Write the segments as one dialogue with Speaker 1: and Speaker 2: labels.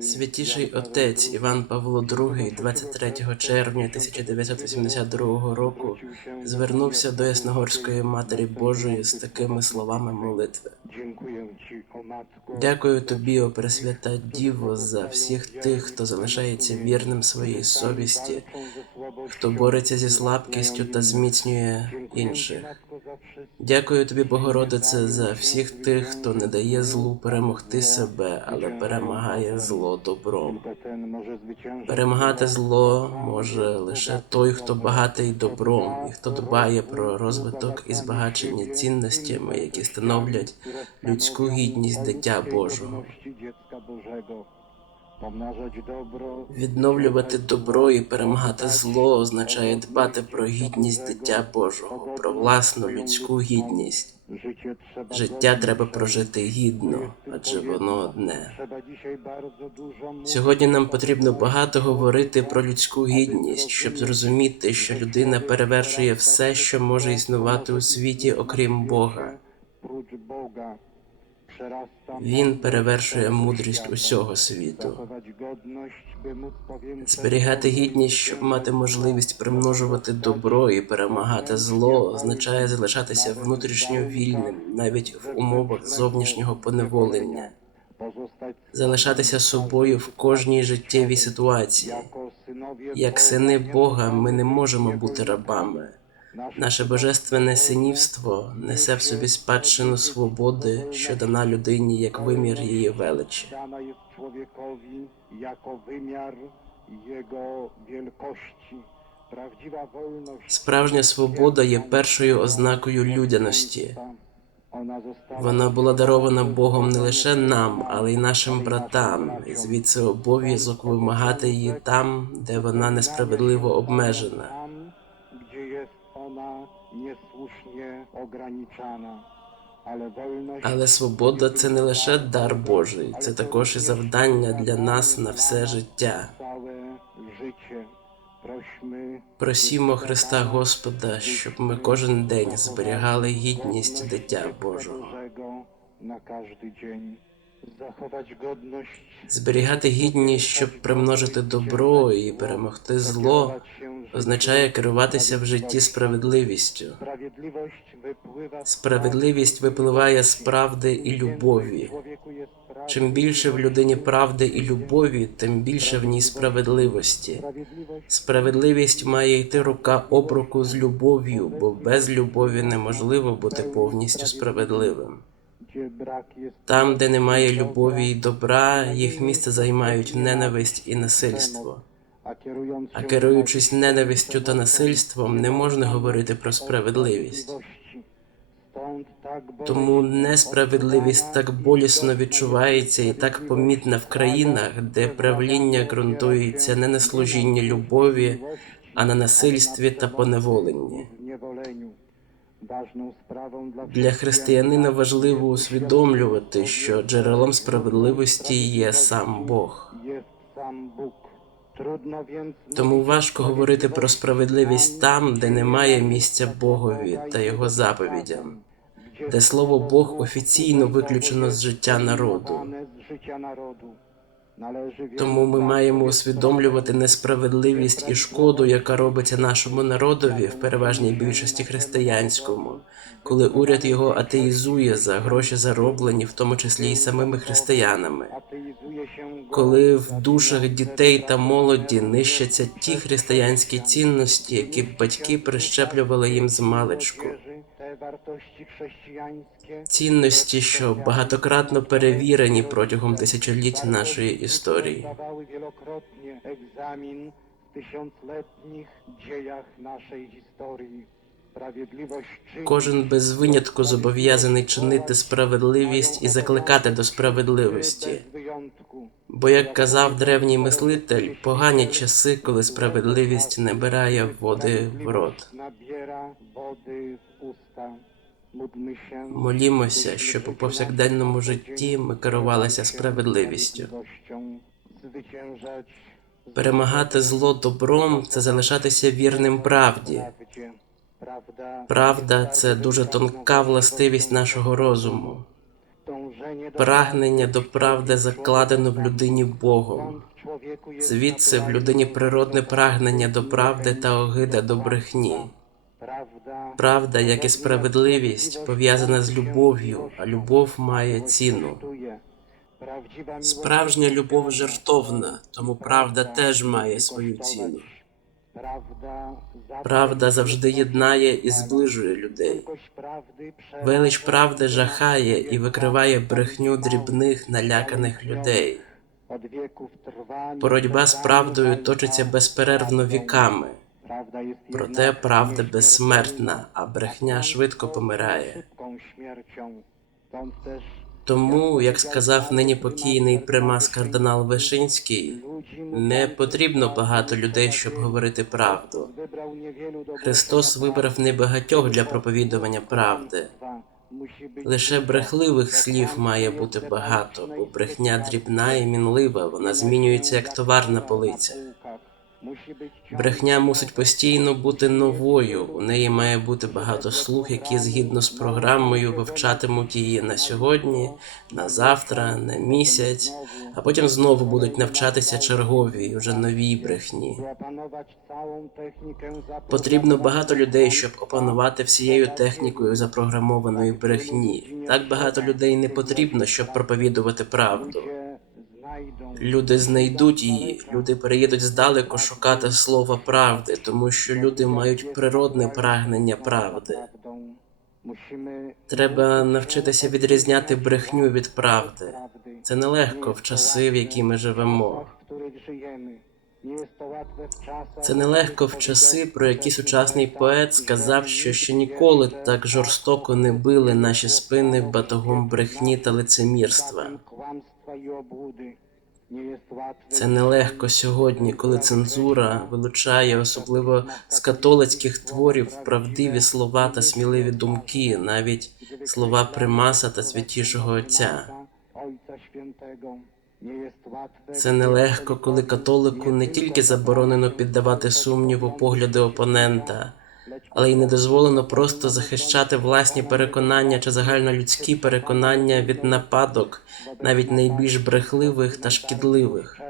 Speaker 1: Святіший отець Іван Павло II 23 червня 1982 року звернувся до Ясногорської Матері Божої з такими словами молитви. Дякую тобі, о Пресвята Діво, за всіх тих, хто залишається вірним своїй совісті, хто бореться зі слабкістю та зміцнює інших. Дякую тобі, Богородице, за всіх тих, хто не дає злу перемогти себе, але перемагає зло добром. Перемагати зло може лише той, хто багатий добром і хто дбає про розвиток і збагачення цінностями, які становлять людську гідність дитя Божого. Відновлювати добро і перемагати зло означає дбати про гідність дитя Божого, про власну людську гідність. Життя треба прожити гідно, адже воно одне. Сьогодні нам потрібно багато говорити про людську гідність, щоб зрозуміти, що людина перевершує все, що може існувати у світі, окрім Бога. Він перевершує мудрість усього світу. Зберігати гідність, щоб мати можливість примножувати добро і перемагати зло, означає залишатися внутрішньо вільним, навіть в умовах зовнішнього поневолення, залишатися собою в кожній життєвій ситуації. Як сини Бога, ми не можемо бути рабами. Наше божественне синівство несе в собі спадщину свободи, що дана людині як вимір її величі. Справжня свобода є першою ознакою людяності. Вона була дарована Богом не лише нам, але й нашим братам. І звідси обов'язок вимагати її там, де вона несправедливо обмежена.
Speaker 2: Jest ona niesłusznie ograniczana.
Speaker 1: Але свобода це не лише дар Божий, це також і завдання для нас на все життя. Просімо Христа Господа, щоб ми кожен день зберігали гідність дитя Божого.
Speaker 2: Godność
Speaker 1: Зберігати гідність, щоб примножити добро і перемогти зло, означає керуватися в житті справедливістю. Справедливість випливає з правди і любові. Чим більше в людині правди і любові, тим більше в ній справедливості. Справедливість має йти рука об руку з любов'ю, бо без любові неможливо бути повністю справедливим. Там, де немає любові і добра, їх місце займають ненависть і насильство. А керуючись ненавистю та насильством, не можна говорити про справедливість. Тому несправедливість так болісно відчувається і так помітна в країнах, де правління ґрунтується не на служінні любові, а на насильстві та поневоленні. Для християнина важливо усвідомлювати, що джерелом справедливості є сам Бог. Тому важко говорити про справедливість там, де немає місця Богові та його заповідям, де слово Бог офіційно виключено з життя народу. Тому ми маємо усвідомлювати несправедливість і шкоду, яка робиться нашому народові в переважній більшості християнському, коли уряд його атеїзує за гроші зароблені, в тому числі і самими християнами. Коли в душах дітей та молоді нищаться ті християнські цінності, які батьки прищеплювали їм з маличку. Цінності, що багатократно перевірені протягом тисячоліть нашої історії. Кожен без винятку зобов'язаний чинити справедливість і закликати до справедливості. Бо, як казав древній мислитель, погані часи, коли справедливість набирає води в рот. Молімося, щоб у повсякденному житті ми керувалися справедливістю. Перемагати зло добром це залишатися вірним правді. Правда це дуже тонка властивість нашого розуму. Прагнення до правди закладено в людині Богом. Звідси в людині природне прагнення до правди та огида до брехні. Правда, як і справедливість, пов'язана з любов'ю, а любов має ціну. Справжня любов жертовна, тому правда теж має свою ціну.
Speaker 2: Правда
Speaker 1: завжди єднає і зближує людей. Велич правди жахає і викриває брехню дрібних наляканих людей. Боротьба з правдою точиться безперервно віками. Проте правда безсмертна, а брехня швидко помирає. Тому, як сказав нині покійний примас кардинал Вишинський, не потрібно багато людей, щоб говорити правду. Христос вибрав небагатьох для проповідування правди. Лише брехливих слів має бути багато, бо брехня дрібна і мінлива, вона змінюється як товар на полицях. Брехня мусить постійно бути новою. У неї має бути багато слуг, які згідно з програмою вивчатимуть її на сьогодні, на завтра, на місяць, а потім знову будуть навчатися черговій, уже новій брехні. Потрібно багато людей, щоб опанувати всією технікою запрограмованої брехні. Так багато людей не потрібно, щоб проповідувати правду. Люди знайдуть її, люди переїдуть здалеку шукати слова правди, тому що люди мають природне прагнення правди. Треба навчитися відрізняти брехню від правди. Це нелегко в часи, в які ми живемо. Це нелегко в часи, про які сучасний поет сказав, що ще ніколи так жорстоко не били наші спини батогом брехні та лицемірства. Це нелегко сьогодні, коли цензура вилучає, особливо з католицьких творів, правдиві слова та сміливі думки, навіть слова примаса та святішого Отця. Це нелегко, коли католику не тільки заборонено піддавати сумніву погляди опонента, але й не дозволено просто захищати власні переконання чи загальнолюдські переконання від нападок, навіть найбільш брехливих та шкідливих.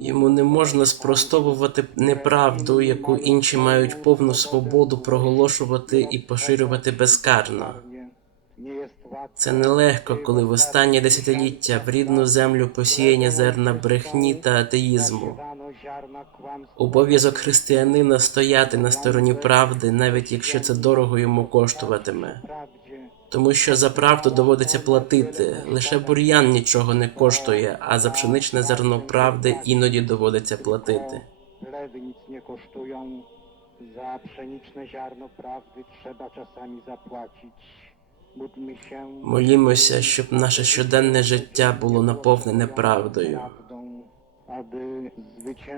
Speaker 1: Йому не можна спростовувати неправду, яку інші мають повну свободу проголошувати і поширювати безкарно. Це нелегко, коли в останні десятиліття в рідну землю посіяння зерна брехні та атеїзму. Обов'язок християнина стояти на стороні правди, навіть якщо це дорого йому коштуватиме. Тому що за правду доводиться платити. Лише бур'ян нічого не коштує, а за пшеничне зерно правди іноді доводиться платити.
Speaker 2: Za pszeniczne ziarno prawdy trzeba czasami zapłacić.
Speaker 1: Молімося, щоб наше щоденне життя було наповнене правдою.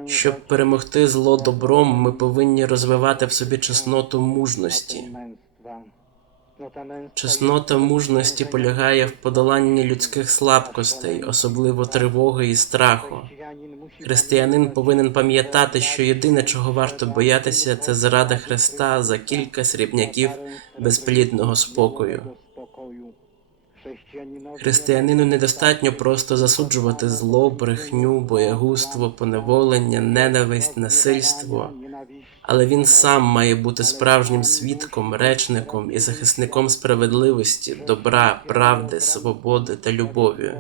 Speaker 1: Щоб перемогти зло добром, ми повинні розвивати в собі чесноту мужності. Чеснота мужності полягає в подоланні людських слабкостей, особливо тривоги і страху. Християнин повинен пам'ятати, що єдине, чого варто боятися, це зрада Христа за кілька срібняків безплідного спокою. Християнину недостатньо просто засуджувати зло, брехню, боягузтво, поневолення, ненависть, насильство, але він сам має бути справжнім свідком, речником і захисником справедливості, добра, правди, свободи та любові.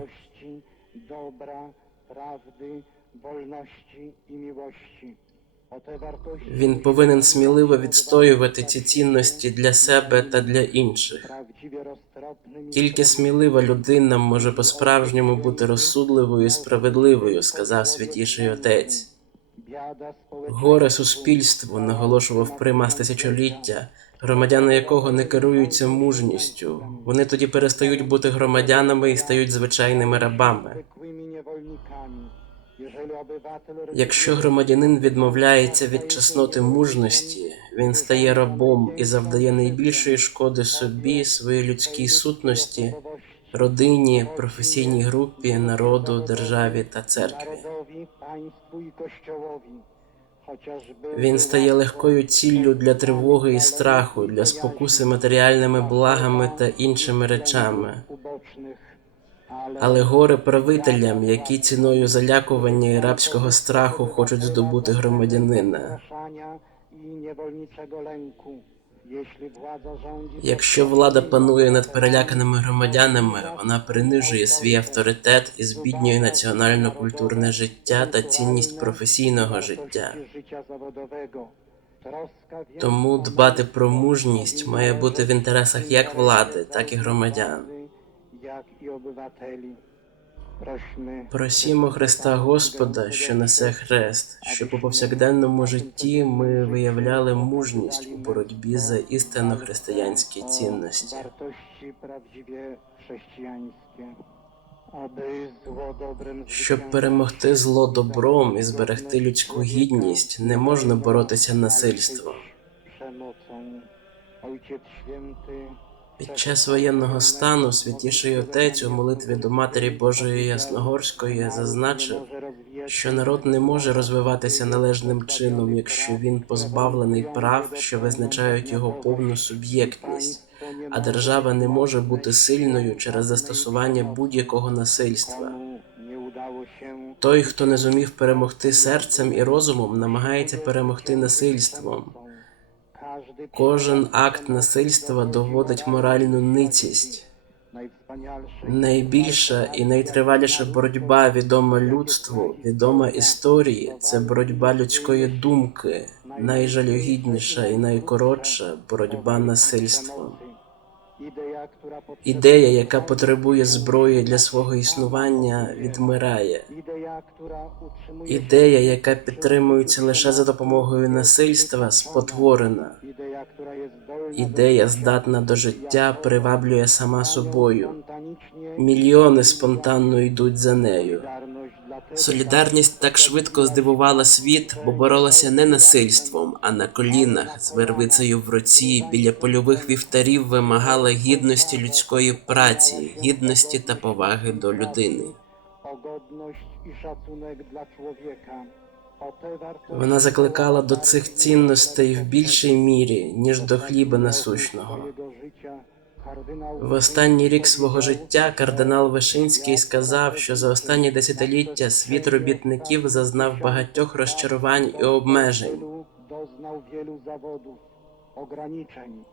Speaker 1: Він повинен сміливо відстоювати ці цінності для себе та для інших. Тільки смілива людина може по-справжньому бути розсудливою і справедливою, сказав святіший отець. Горе суспільству наголошував примас тисячоліття, громадяни якого не керуються мужністю. Вони тоді перестають бути громадянами і стають звичайними рабами. Якщо громадянин відмовляється від чесноти мужності, він стає рабом і завдає найбільшої шкоди собі, своїй людській сутності, родині, професійній групі, народу, державі та церкві. Він стає легкою ціллю для тривоги і страху, для спокуси матеріальними благами та іншими речами. Але горе правителям, які ціною залякування і рабського страху хочуть здобути громадянина. Якщо влада панує над переляканими громадянами, вона принижує свій авторитет і збіднює національно-культурне життя та цінність професійного життя. Тому дбати про мужність має бути в інтересах як влади, так і громадян. Просімо Христа Господа, що несе хрест, щоб у повсякденному житті ми виявляли мужність у боротьбі за істинно християнські цінності. Щоб перемогти зло добром і зберегти людську гідність, не можна боротися насильством. Під час воєнного стану святіший отець у молитві до Матері Божої Ясногорської зазначив, що народ не може розвиватися належним чином, якщо він позбавлений прав, що визначають його повну суб'єктність, а держава не може бути сильною через застосування будь-якого насильства. Той, хто не зумів перемогти серцем і розумом, намагається перемогти насильством. Кожен акт насильства доводить моральну ницість. Найбільша і найтриваліша боротьба відома людству, відома історії це боротьба людської думки, найжалюгідніша і найкоротша боротьба насильством. Ідея, яка потребує зброї для свого існування, відмирає. Ідея, яка підтримується лише за допомогою насильства, спотворена. Ідея, здатна до життя, приваблює сама собою. Мільйони спонтанно йдуть за нею. Солідарність так швидко здивувала світ, бо боролася не насильством, а на колінах з вервицею в руці біля польових вівтарів вимагала гідності людської праці, гідності та поваги до людини.
Speaker 2: godność i szacunek dla człowieka.
Speaker 1: Вона закликала до цих цінностей в більшій мірі, ніж до хліба насущного. В останній рік свого життя кардинал Вишинський сказав, що за останні десятиліття світ робітників зазнав багатьох розчарувань і обмежень.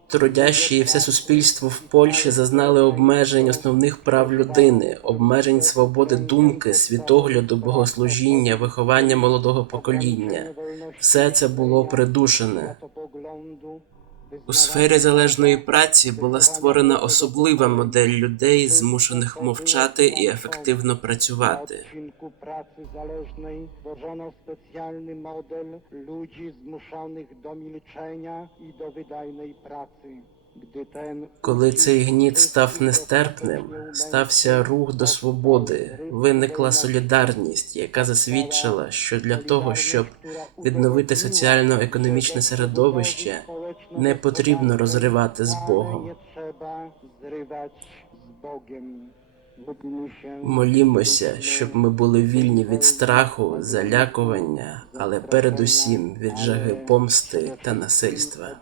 Speaker 1: Трудящі і все суспільство в Польщі зазнали обмежень основних прав людини, обмежень свободи думки, світогляду, богослужіння, виховання молодого покоління. Все це було придушене. У сфері залежної праці була створена особлива модель людей, змушених мовчати і ефективно працювати.
Speaker 2: Zależnej tworzono specjalny model ludzi zmuszonych do milczenia i do wydajnej pracy.
Speaker 1: Коли цей гніт став нестерпним, стався рух до свободи, виникла солідарність, яка засвідчила, що для того, щоб відновити соціально-економічне середовище, не потрібно розривати з Богом. Молімося, щоб ми були вільні від страху, залякування, але передусім від жаги помсти та насильства.